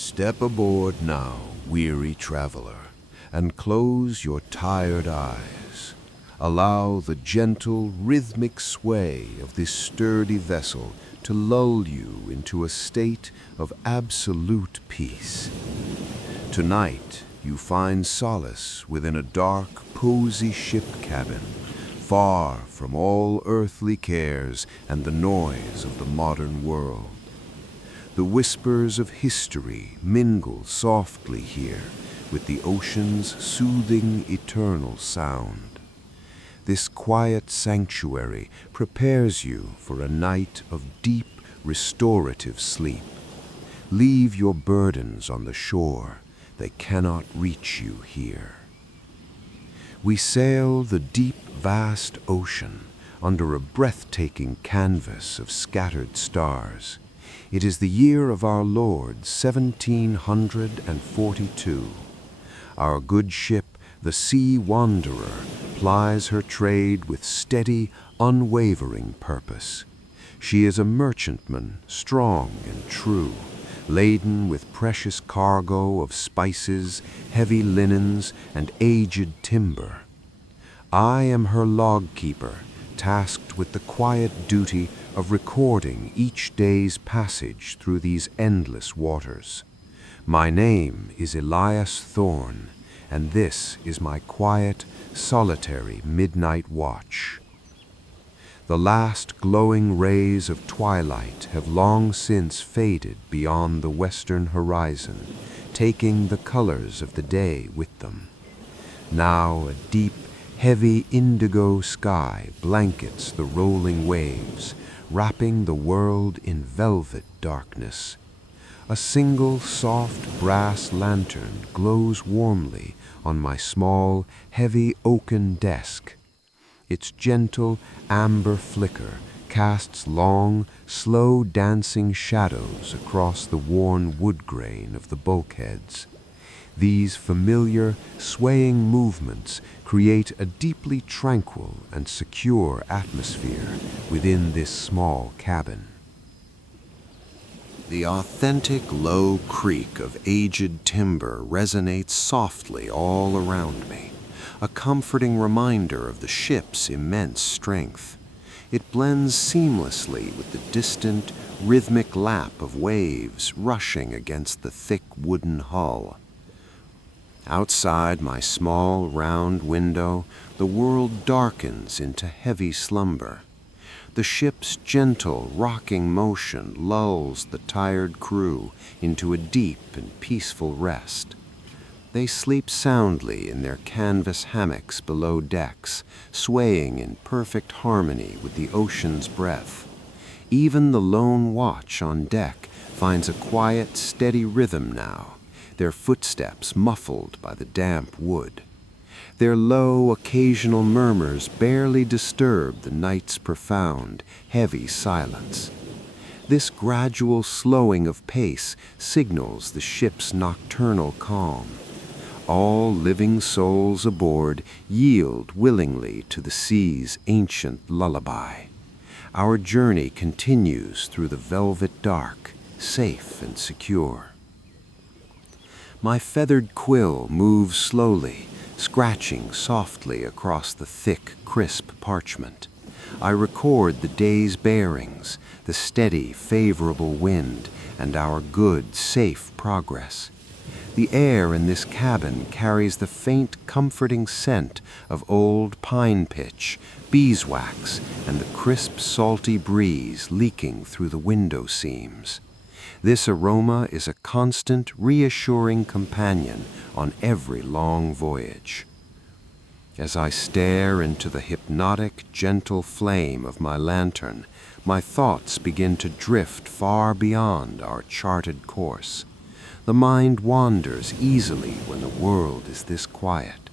Step aboard now, weary traveler, and close your tired eyes. Allow the gentle, rhythmic sway of this sturdy vessel to lull you into a state of absolute peace. Tonight, you find solace within a dark, cozy ship cabin, far from all earthly cares and the noise of the modern world. The whispers of history mingle softly here with the ocean's soothing, eternal sound. This quiet sanctuary prepares you for a night of deep, restorative sleep. Leave your burdens on the shore. They cannot reach you here. We sail the deep, vast ocean under a breathtaking canvas of scattered stars. It is the year of our Lord, 1742. Our good ship, the Sea Wanderer, plies her trade with steady, unwavering purpose. She is a merchantman, strong and true, laden with precious cargo of spices, heavy linens, and aged timber. I am her log keeper, tasked with the quiet duty of recording each day's passage through these endless waters. My name is Elias Thorne, and this is my quiet, solitary midnight watch. The last glowing rays of twilight have long since faded beyond the western horizon, taking the colors of the day with them. Now a deep, heavy indigo sky blankets the rolling waves, wrapping the world in velvet darkness. A single soft brass lantern glows warmly on my small, heavy oaken desk. Its gentle amber flicker casts long, slow dancing shadows across the worn wood grain of the bulkheads. These familiar, swaying movements create a deeply tranquil and secure atmosphere within this small cabin. The authentic low creak of aged timber resonates softly all around me, a comforting reminder of the ship's immense strength. It blends seamlessly with the distant, rhythmic lap of waves rushing against the thick wooden hull. Outside my small, round window, the world darkens into heavy slumber. The ship's gentle, rocking motion lulls the tired crew into a deep and peaceful rest. They sleep soundly in their canvas hammocks below decks, swaying in perfect harmony with the ocean's breath. Even the lone watch on deck finds a quiet, steady rhythm now, their footsteps muffled by the damp wood. Their low, occasional murmurs barely disturb the night's profound, heavy silence. This gradual slowing of pace signals the ship's nocturnal calm. All living souls aboard yield willingly to the sea's ancient lullaby. Our journey continues through the velvet dark, safe and secure. My feathered quill moves slowly, scratching softly across the thick, crisp parchment. I record the day's bearings, the steady, favorable wind, and our good, safe progress. The air in this cabin carries the faint, comforting scent of old pine pitch, beeswax, and the crisp, salty breeze leaking through the window seams. This aroma is a constant, reassuring companion on every long voyage. As I stare into the hypnotic, gentle flame of my lantern, my thoughts begin to drift far beyond our charted course. The mind wanders easily when the world is this quiet.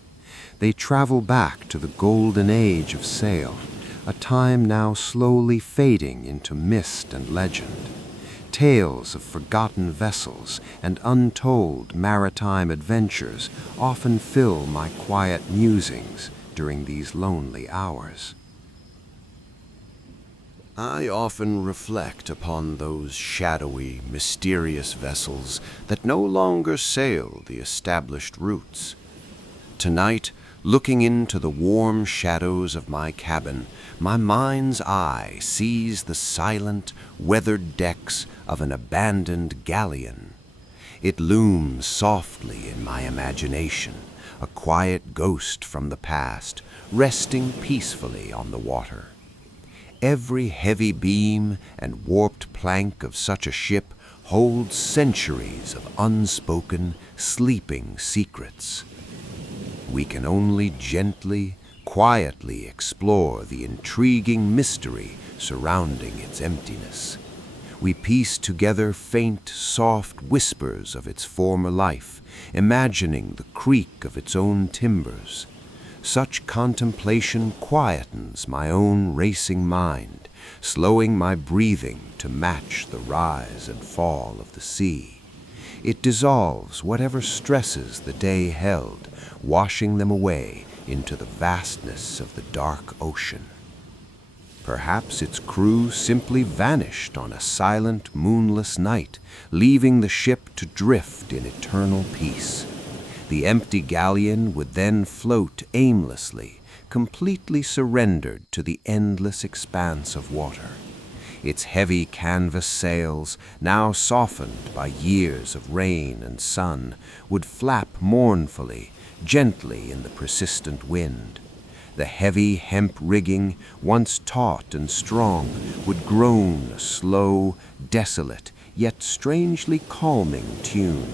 They travel back to the golden age of sail, a time now slowly fading into mist and legend. Tales of forgotten vessels and untold maritime adventures often fill my quiet musings during these lonely hours. I often reflect upon those shadowy, mysterious vessels that no longer sail the established routes. Tonight, looking into the warm shadows of my cabin, my mind's eye sees the silent, weathered decks of an abandoned galleon. It looms softly in my imagination, a quiet ghost from the past, resting peacefully on the water. Every heavy beam and warped plank of such a ship holds centuries of unspoken, sleeping secrets. We can only gently, quietly explore the intriguing mystery surrounding its emptiness. We piece together faint, soft whispers of its former life, imagining the creak of its own timbers. Such contemplation quietens my own racing mind, slowing my breathing to match the rise and fall of the sea. It dissolves whatever stresses the day held, washing them away into the vastness of the dark ocean. Perhaps its crew simply vanished on a silent, moonless night, leaving the ship to drift in eternal peace. The empty galleon would then float aimlessly, completely surrendered to the endless expanse of water. Its heavy canvas sails, now softened by years of rain and sun, would flap mournfully, gently in the persistent wind. The heavy hemp rigging, once taut and strong, would groan a slow, desolate, yet strangely calming tune.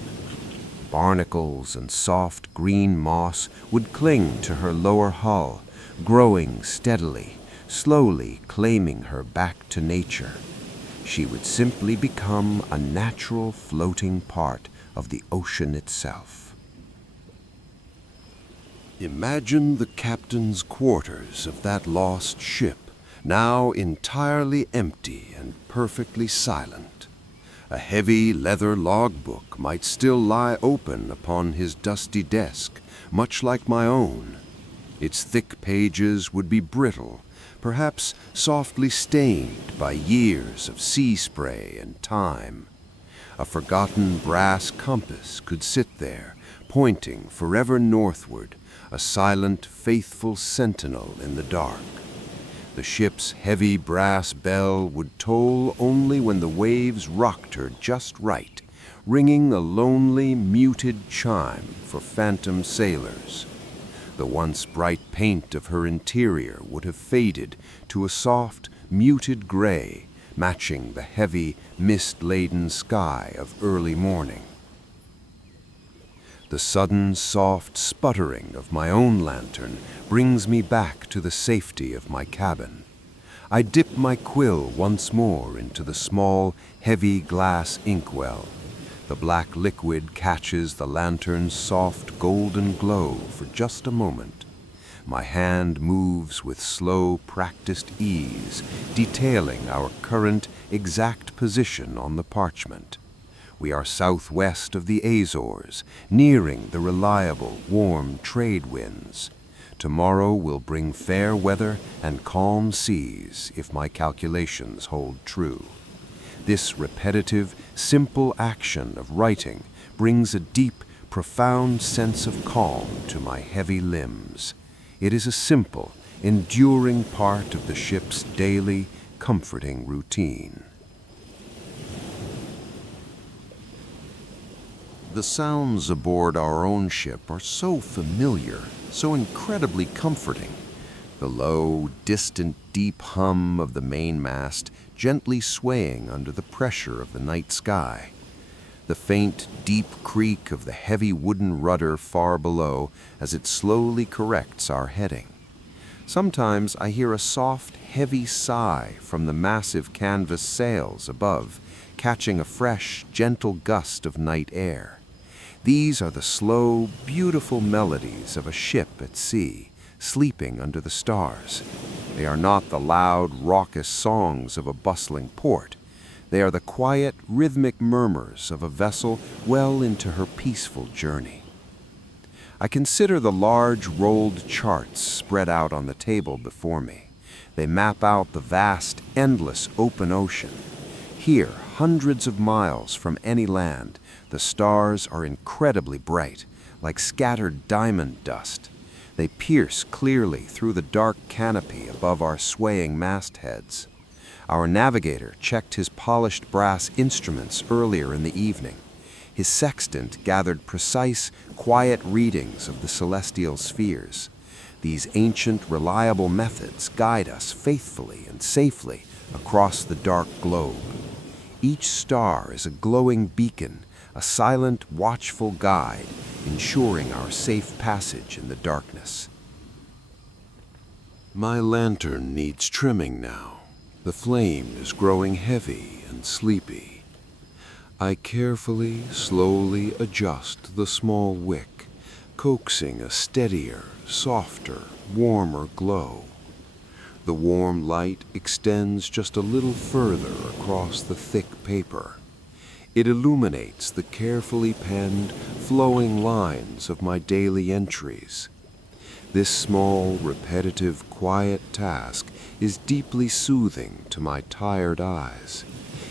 Barnacles and soft green moss would cling to her lower hull, growing steadily, slowly claiming her back to nature. She would simply become a natural floating part of the ocean itself. Imagine the captain's quarters of that lost ship, now entirely empty and perfectly silent. A heavy leather logbook might still lie open upon his dusty desk, much like my own. Its thick pages would be brittle, perhaps softly stained by years of sea spray and time. A forgotten brass compass could sit there, pointing forever northward, a silent, faithful sentinel in the dark. The ship's heavy brass bell would toll only when the waves rocked her just right, ringing a lonely, muted chime for phantom sailors. The once bright paint of her interior would have faded to a soft, muted gray, matching the heavy, mist-laden sky of early morning. The sudden, soft sputtering of my own lantern brings me back to the safety of my cabin. I dip my quill once more into the small, heavy glass inkwell. The black liquid catches the lantern's soft, golden glow for just a moment. My hand moves with slow, practiced ease, detailing our current, exact position on the parchment. We are southwest of the Azores, nearing the reliable, warm trade winds. Tomorrow will bring fair weather and calm seas if my calculations hold true. This repetitive, simple action of writing brings a deep, profound sense of calm to my heavy limbs. It is a simple, enduring part of the ship's daily, comforting routine. The sounds aboard our own ship are so familiar, so incredibly comforting. The low, distant, deep hum of the mainmast gently swaying under the pressure of the night sky. The faint, deep creak of the heavy wooden rudder far below as it slowly corrects our heading. Sometimes I hear a soft, heavy sigh from the massive canvas sails above, catching a fresh, gentle gust of night air. These are the slow, beautiful melodies of a ship at sea, sleeping under the stars. They are not the loud, raucous songs of a bustling port. They are the quiet, rhythmic murmurs of a vessel well into her peaceful journey. I consider the large rolled charts spread out on the table before me. They map out the vast, endless open ocean. Here, hundreds of miles from any land, the stars are incredibly bright, like scattered diamond dust. They pierce clearly through the dark canopy above our swaying mastheads. Our navigator checked his polished brass instruments earlier in the evening. His sextant gathered precise, quiet readings of the celestial spheres. These ancient, reliable methods guide us faithfully and safely across the dark globe. Each star is a glowing beacon, a silent, watchful guide, ensuring our safe passage in the darkness. My lantern needs trimming now. The flame is growing heavy and sleepy. I carefully, slowly adjust the small wick, coaxing a steadier, softer, warmer glow. The warm light extends just a little further across the thick paper. It illuminates the carefully penned, flowing lines of my daily entries. This small, repetitive, quiet task is deeply soothing to my tired eyes.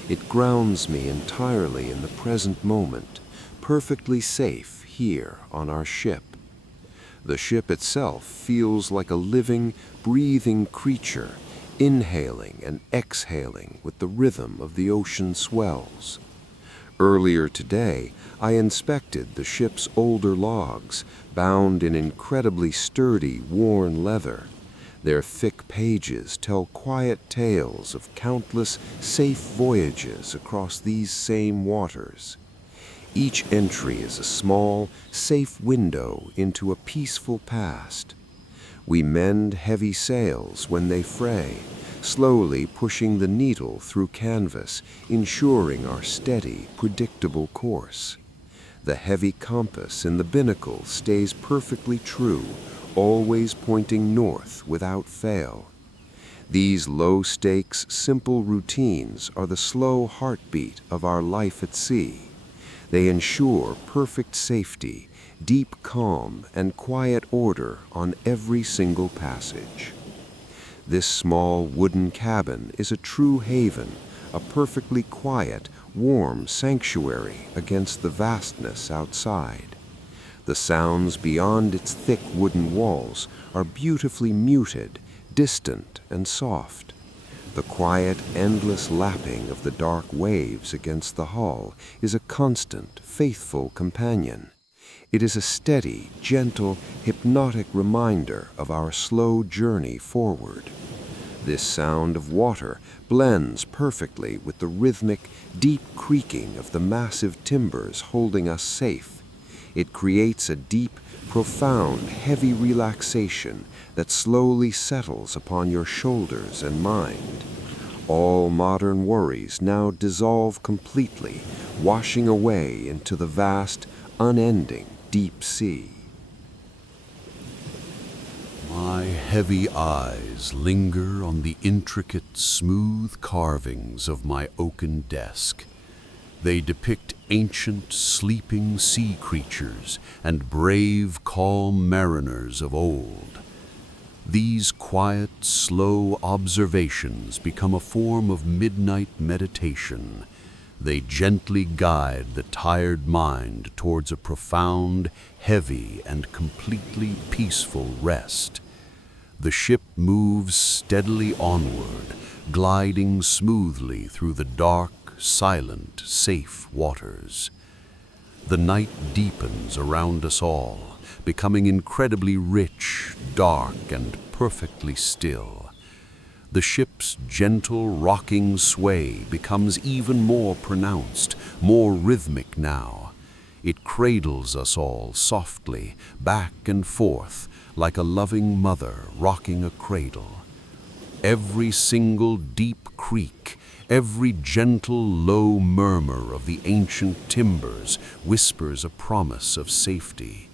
It grounds me entirely in the present moment, perfectly safe here on our ship. The ship itself feels like a living, breathing creature, inhaling and exhaling with the rhythm of the ocean swells. Earlier today, I inspected the ship's older logs, bound in incredibly sturdy, worn leather. Their thick pages tell quiet tales of countless safe voyages across these same waters. Each entry is a small, safe window into a peaceful past. We mend heavy sails when they fray, slowly pushing the needle through canvas, ensuring our steady, predictable course. The heavy compass in the binnacle stays perfectly true, always pointing north without fail. These low-stakes, simple routines are the slow heartbeat of our life at sea. They ensure perfect safety, deep calm, and quiet order on every single passage. This small wooden cabin is a true haven, a perfectly quiet, warm sanctuary against the vastness outside. The sounds beyond its thick wooden walls are beautifully muted, distant, and soft. The quiet, endless lapping of the dark waves against the hull is a constant, faithful companion. It is a steady, gentle, hypnotic reminder of our slow journey forward. This sound of water blends perfectly with the rhythmic, deep creaking of the massive timbers holding us safe. It creates a deep, profound, heavy relaxation that slowly settles upon your shoulders and mind. All modern worries now dissolve completely, washing away into the vast, unending deep sea. My heavy eyes linger on the intricate, smooth carvings of my oaken desk. They depict ancient, sleeping sea creatures and brave, calm mariners of old. These quiet, slow observations become a form of midnight meditation. They gently guide the tired mind towards a profound, heavy, and completely peaceful rest. The ship moves steadily onward, gliding smoothly through the dark, silent, safe waters. The night deepens around us all, becoming incredibly rich, dark, and perfectly still. The ship's gentle, rocking sway becomes even more pronounced, more rhythmic now. It cradles us all softly, back and forth, like a loving mother rocking a cradle. Every single deep creak, every gentle, low murmur of the ancient timbers whispers a promise of safety.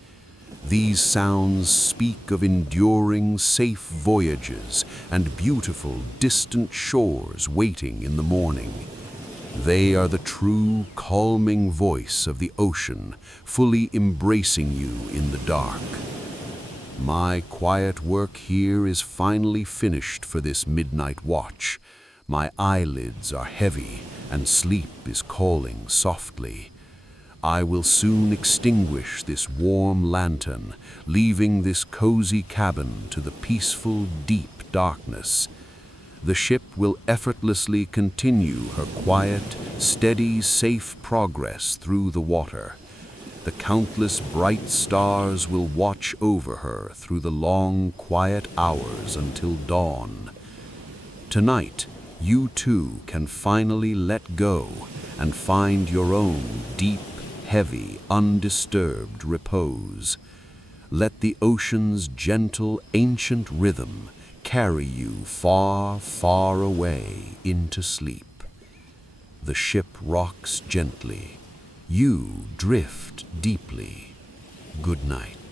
These sounds speak of enduring, safe voyages and beautiful, distant shores waiting in the morning. They are the true, calming voice of the ocean, fully embracing you in the dark. My quiet work here is finally finished for this midnight watch. My eyelids are heavy, and sleep is calling softly. I will soon extinguish this warm lantern, leaving this cozy cabin to the peaceful, deep darkness. The ship will effortlessly continue her quiet, steady, safe progress through the water. The countless bright stars will watch over her through the long, quiet hours until dawn. Tonight, you too can finally let go and find your own deep, heavy, undisturbed repose. Let the ocean's gentle, ancient rhythm carry you far, far away into sleep. The ship rocks gently. You drift deeply. Good night.